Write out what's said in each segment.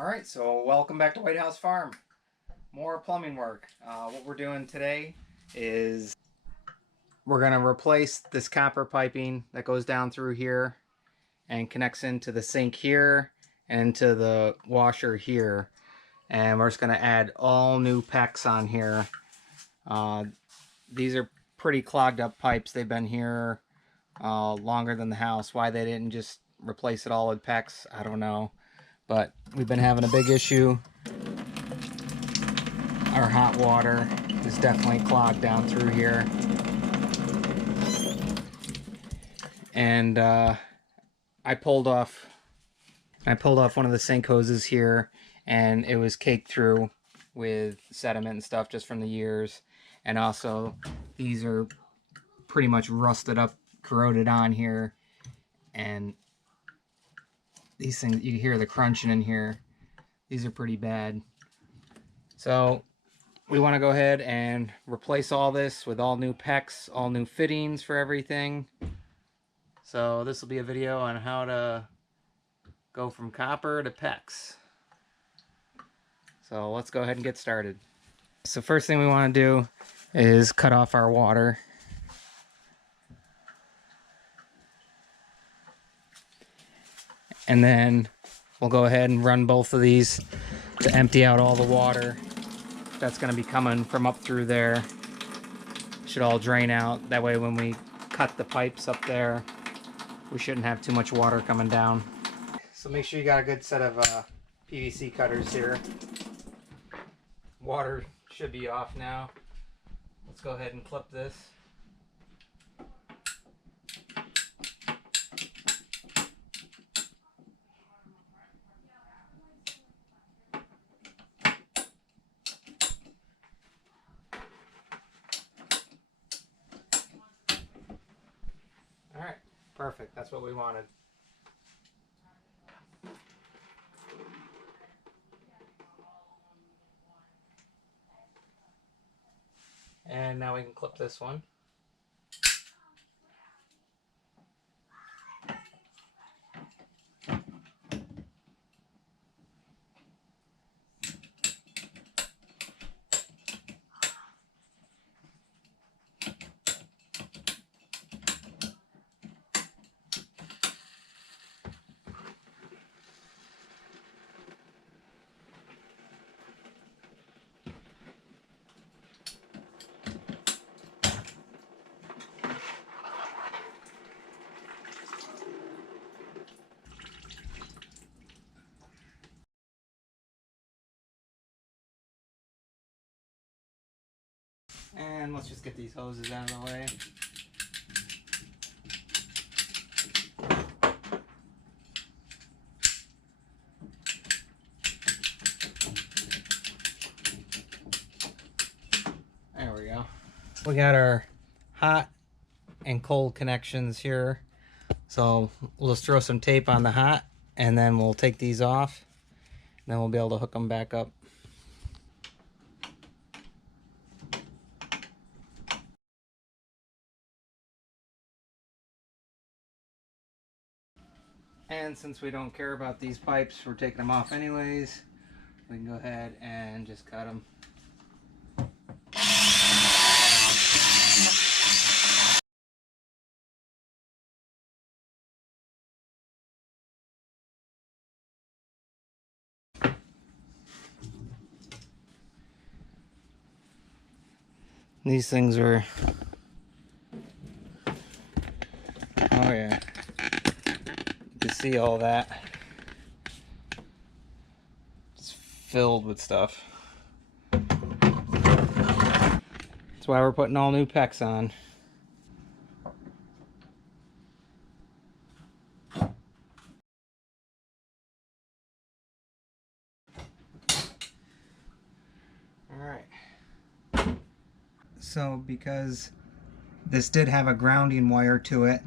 Alright, so welcome back to White House Farm. More plumbing work. What we're doing today is we're going to replace this copper piping that goes down through here and connects into the sink here and to the washer here. And we're just going to add all new Pex on here. These are pretty clogged up pipes. They've been here longer than the house. Why they didn't just replace it all with Pex, I don't know. But we've been having a big issue. Our hot water is definitely clogged down through here. And I pulled off one of the sink hoses here, and it was caked through with sediment and stuff just from the years. And also these are pretty much rusted up, corroded on here, and these things, you can hear the crunching in here. These are pretty bad. So we want to go ahead and replace all this with all new Pex, all new fittings for everything. So this will be a video on how to go from copper to Pex. So let's go ahead and get started. So first thing we want to do is cut off our water. And then we'll go ahead and run both of these to empty out all the water that's going to be coming from up through there. Should all drain out. That way when we cut the pipes up there, we shouldn't have too much water coming down. So make sure you got a good set of PVC cutters here. Water should be off now. Let's go ahead and clip this. Alright, perfect. That's what we wanted. And now we can clip this one. And let's just get these hoses out of the way. There we go. We got our hot and cold connections here. So we'll just throw some tape on the hot, and then we'll take these off, and then we'll be able to hook them back up. And since we don't care about these pipes, we're taking them off anyways. We can go ahead and just cut them. These things are, oh yeah, you can see all that. It's filled with stuff. That's why we're putting all new Pex on. Alright. So because this did have a grounding wire to it,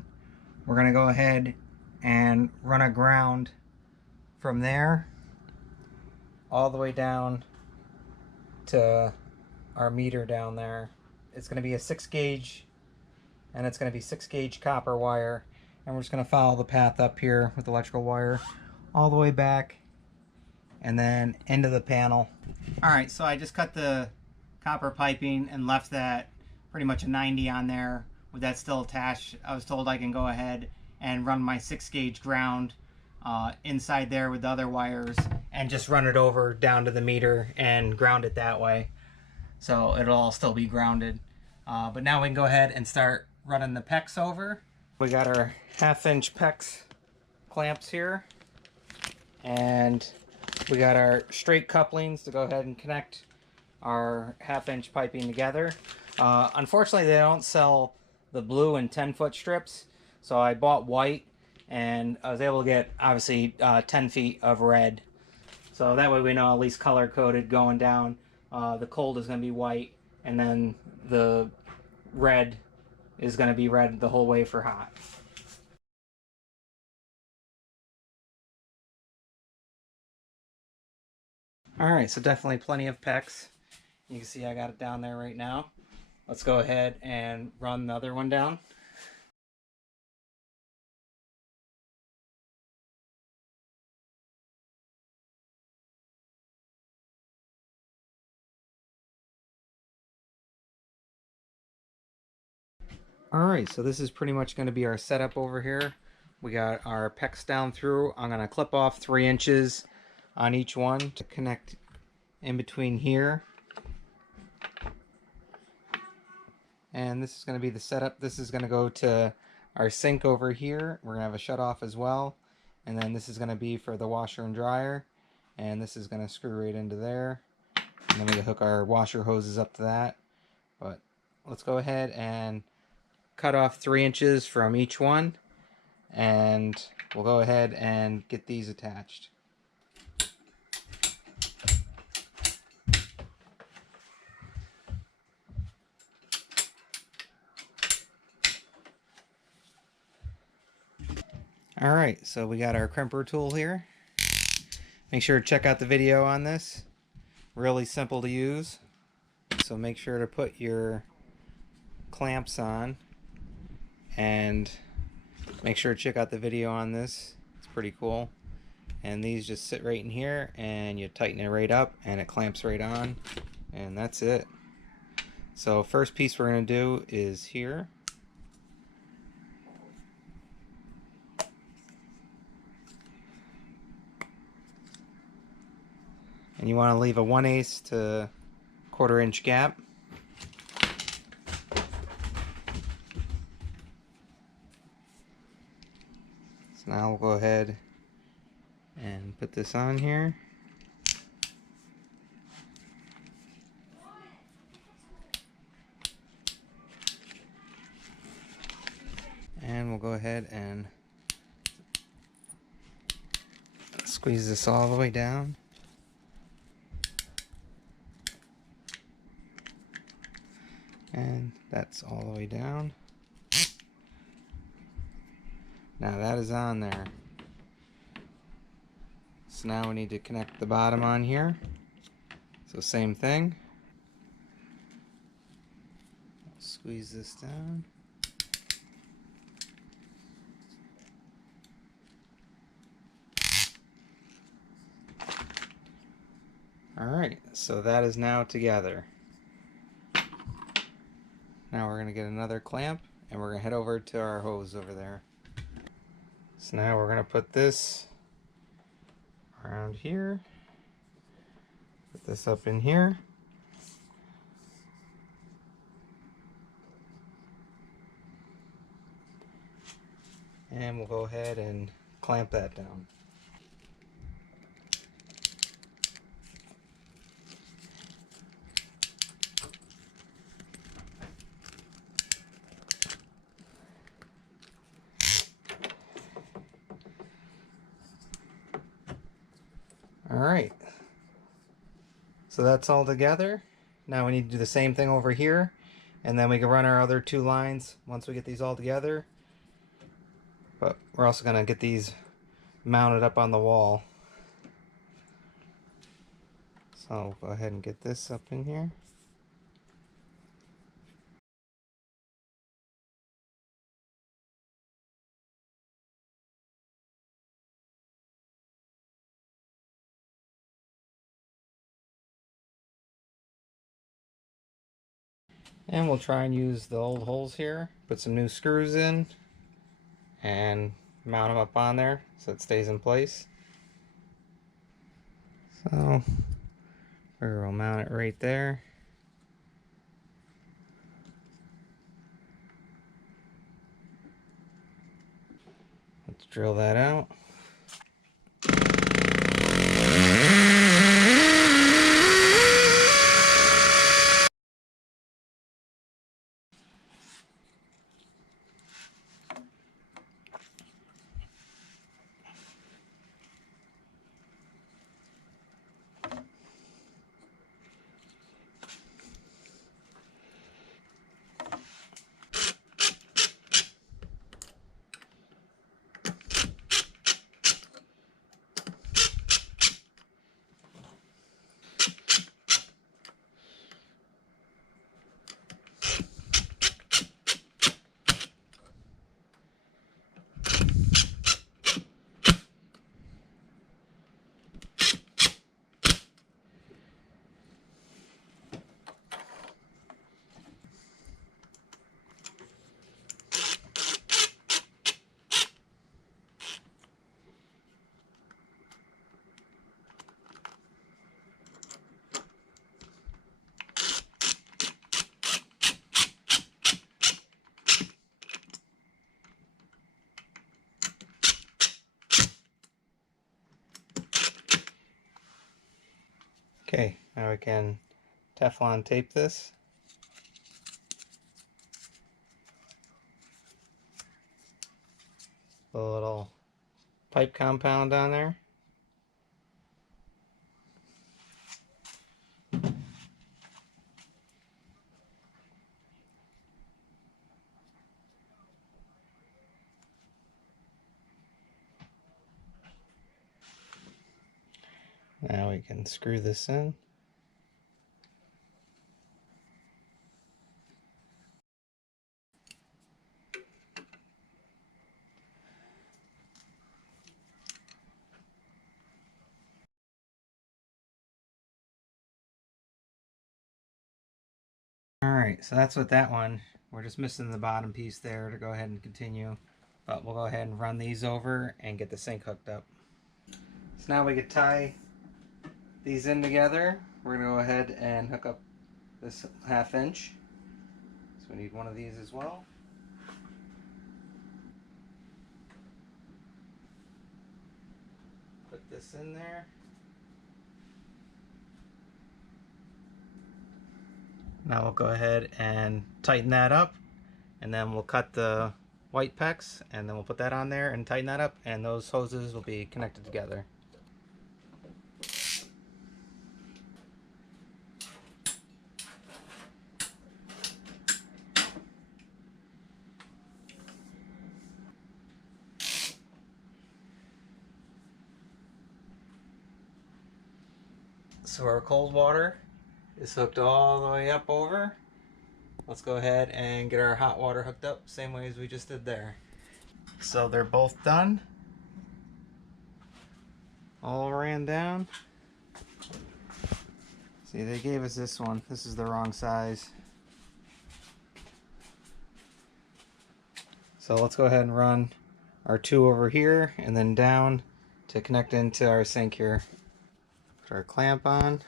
we're going to go ahead and run a ground from there all the way down to our meter down there. It's going to be a 6 gauge, and it's going to be 6 gauge copper wire, and we're just going to follow the path up here with electrical wire all the way back and then into the panel. Alright, so I just cut the copper piping and left that pretty much a 90 on there. With that still attached, I was told I can go ahead and run my 6-gauge ground inside there with the other wires and just run it over down to the meter and ground it that way. So it'll all still be grounded. But now we can go ahead and start running the Pex over. We got our 1/2-inch Pex clamps here, and we got our straight couplings to go ahead and connect our 1/2-inch piping together. Unfortunately, they don't sell the blue and 10-foot strips, so I bought white, and I was able to get obviously 10 feet of red. So that way we know at least color coded going down. The cold is going to be white, and then the red is going to be red the whole way for hot. Alright, so definitely plenty of Pex. You can see I got it down there right now. Let's go ahead and run the other one down. Alright, so this is pretty much going to be our setup over here. We got our Pex down through. I'm going to clip off 3 inches on each one to connect in between here. And this is going to be the setup. This is going to go to our sink over here. We're going to have a shut off as well. And then this is going to be for the washer and dryer. And this is going to screw right into there. And then we can hook our washer hoses up to that. But let's go ahead and cut off 3 inches from each one, and we'll go ahead and get these attached. Alright, so we got our crimper tool here. Make sure to check out the video on this. Really simple to use. So make sure to put your clamps on, and make sure to check out the video on this. It's pretty cool. And these just sit right in here, and you tighten it right up, and it clamps right on, and that's it. So first piece we're going to do is here. And you want to leave a 1/8 to 1/4 inch gap. So now we'll go ahead and put this on here. And we'll go ahead and squeeze this all the way down. And that's all the way down. Now that is on there. So now we need to connect the bottom on here. So same thing. Squeeze this down. Alright, so that is now together. Now we're going to get another clamp, and we're going to head over to our hose over there. So now we're going to put this around here, put this up in here, and we'll go ahead and clamp that down. Alright, so that's all together. Now we need to do the same thing over here, and then we can run our other 2 lines once we get these all together. But we're also going to get these mounted up on the wall. So I'll go ahead and get this up in here. And we'll try and use the old holes here, put some new screws in, and mount them up on there so it stays in place. So we'll mount it right there. Let's drill that out. Okay, now we can Teflon tape this. A little pipe compound on there. Now we can screw this in. Alright, so that's what that one. We're just missing the bottom piece there to go ahead and continue. But we'll go ahead and run these over and get the sink hooked up. So now we could tie these in together. We're going to go ahead and hook up this 1/2 inch. So we need one of these as well. Put this in there. Now we'll go ahead and tighten that up, and then we'll cut the White Pex, and then we'll put that on there and tighten that up, and those hoses will be connected together. So our cold water is hooked all the way up over. Let's go ahead and get our hot water hooked up, same way as we just did there. So they're both done. All ran down. See, they gave us this one. This is the wrong size. So let's go ahead and run our 2 over here and then down to connect into our sink here. Put our clamp on.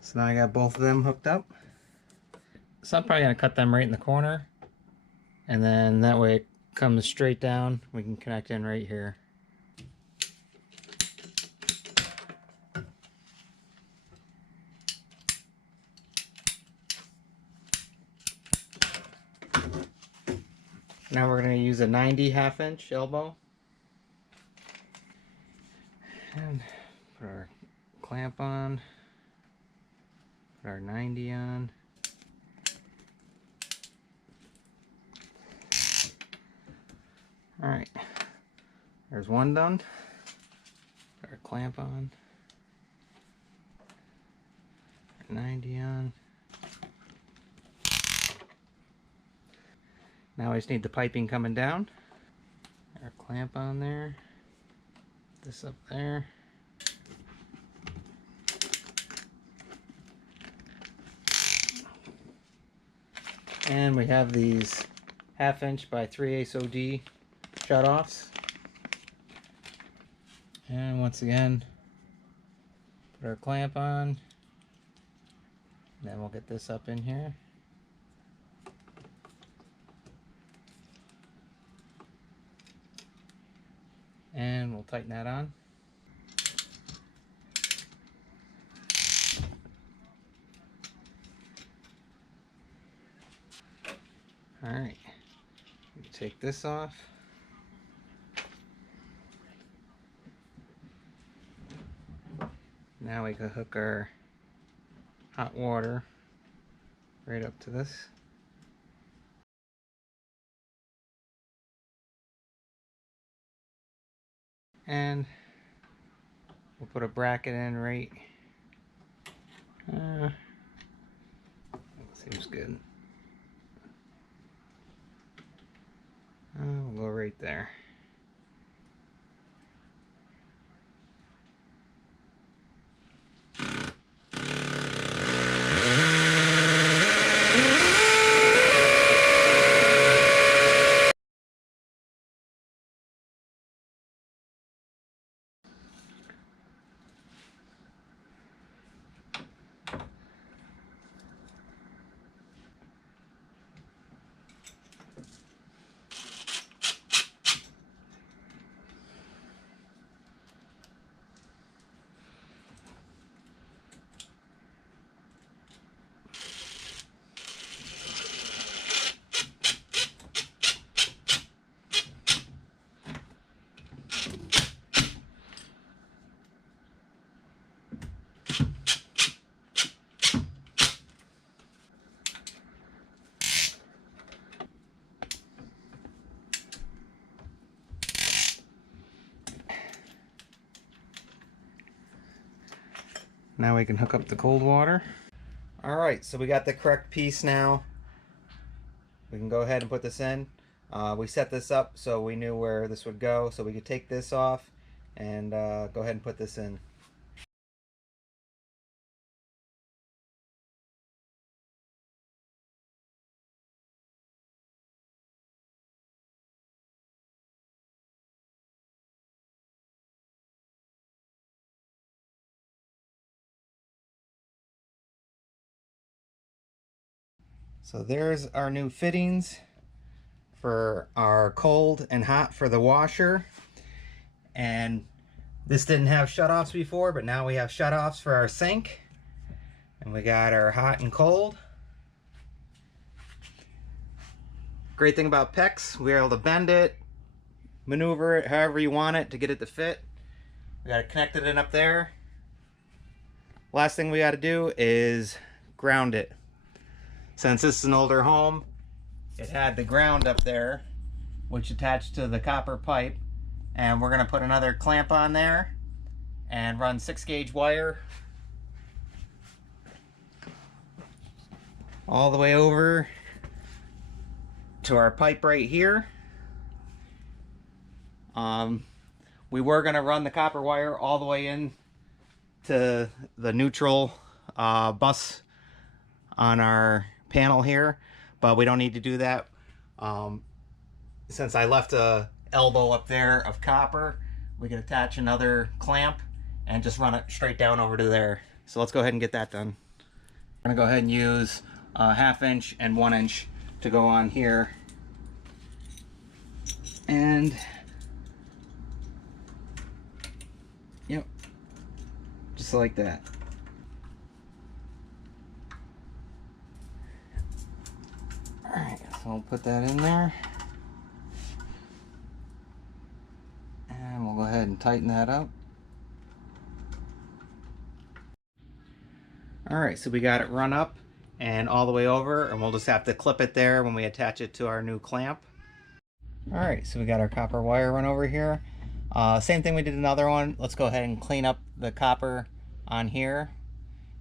So now I got both of them hooked up. So I'm probably going to cut them right in the corner, and then that way it comes straight down. We can connect in right here. Now we're going to use a 90 1/2 inch elbow and put our clamp on, put our 90 on. Alright, there's one done. Put our clamp on. 90 on. Now I just need the piping coming down. Our clamp on there. This up there. And we have these 1/2 inch by 3/8 OD shutoffs. And once again, put our clamp on. Then we'll get this up in here. And we'll tighten that on. Alright, take this off. Now we can hook our hot water right up to this. And we'll put a bracket in right. Seems good. We'll go right there. Now we can hook up the cold water. Alright, so we got the correct piece now. We can go ahead and put this in. We set this up so we knew where this would go, so we could take this off and go ahead and put this in. So there's our new fittings for our cold and hot for the washer. And this didn't have shutoffs before, but now we have shutoffs for our sink. And we got our hot and cold. Great thing about Pex, we're able to bend it, maneuver it however you want it to get it to fit. We got it connected in up there. Last thing we got to do is ground it. Since this is an older home, it had the ground up there, which attached to the copper pipe. And we're going to put another clamp on there and run 6-gauge wire all the way over to our pipe right here. We were going to run the copper wire all the way in to the neutral bus on our panel here, but we don't need to do that. Since I left a elbow up there of copper, we can attach another clamp and just run it straight down over to there. So let's go ahead and get that done. I'm gonna go ahead and use 1/2 inch and 1 inch to go on here, and yep, just like that. Alright, so we'll put that in there. And we'll go ahead and tighten that up. Alright, so we got it run up and all the way over, and we'll just have to clip it there when we attach it to our new clamp. Alright, so we got our copper wire run over here. Same thing we did another one. Let's go ahead and clean up the copper on here,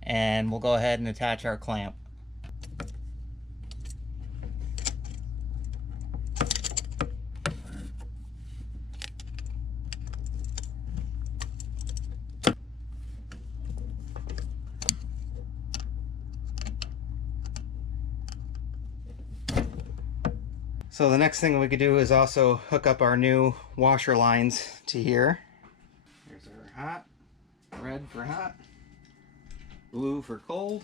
and we'll go ahead and attach our clamp. So the next thing we could do is also hook up our new washer lines to here. Here's our hot, red for hot, blue for cold.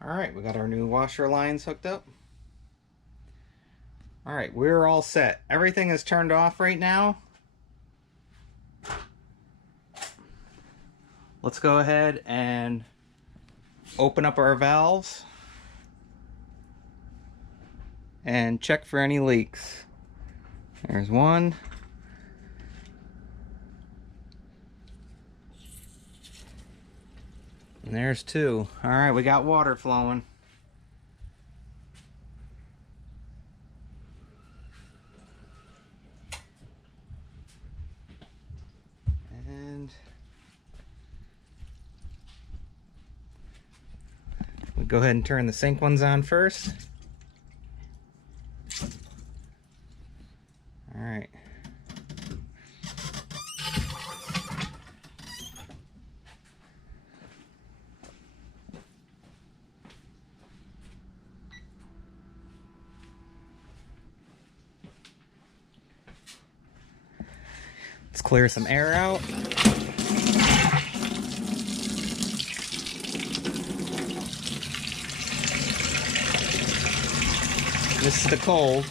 All right, we got our new washer lines hooked up. All right, we're all set. Everything is turned off right now. Let's go ahead and open up our valves and check for any leaks. There's one. And there's two. All right, we got water flowing. And we'll go ahead and turn the sink ones on first. All right. Let's clear some air out. This is the cold.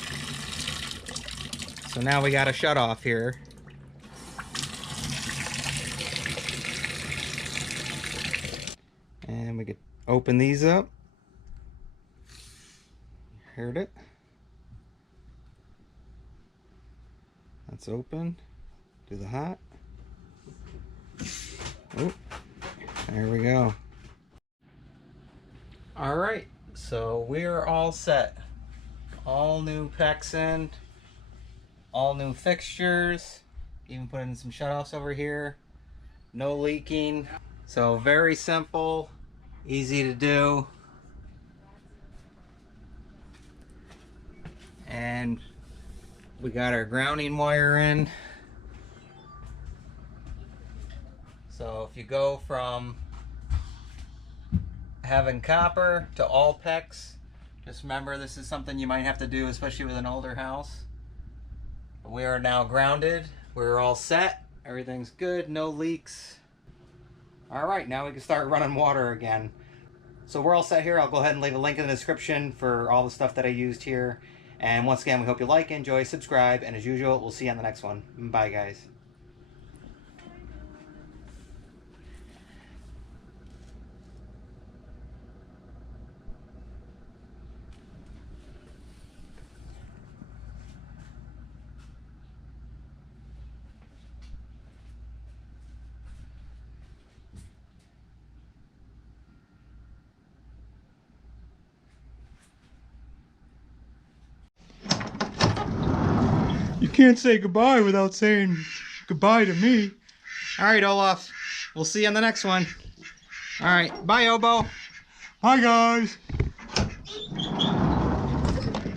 So now we got a shut off here. And we could open these up. Heard it. That's open. Do the hot. Oh, there we go. All right, so we're all set. All new Pex in, all new fixtures, even put in some shutoffs over here. No leaking. So very simple, easy to do. And we got our grounding wire in. So if you go from having copper to all Pex, just remember this is something you might have to do, especially with an older house. We are now grounded. We're all set. Everything's good, no leaks. All right, now we can start running water again. So we're all set here. I'll go ahead and leave a link in the description for all the stuff that I used here. And once again, we hope you like, enjoy, subscribe, and as usual, we'll see you on the next one. Bye, guys. You can't say goodbye without saying goodbye to me. All right, Olaf. We'll see you on the next one. All right. Bye, Obo. Bye, guys.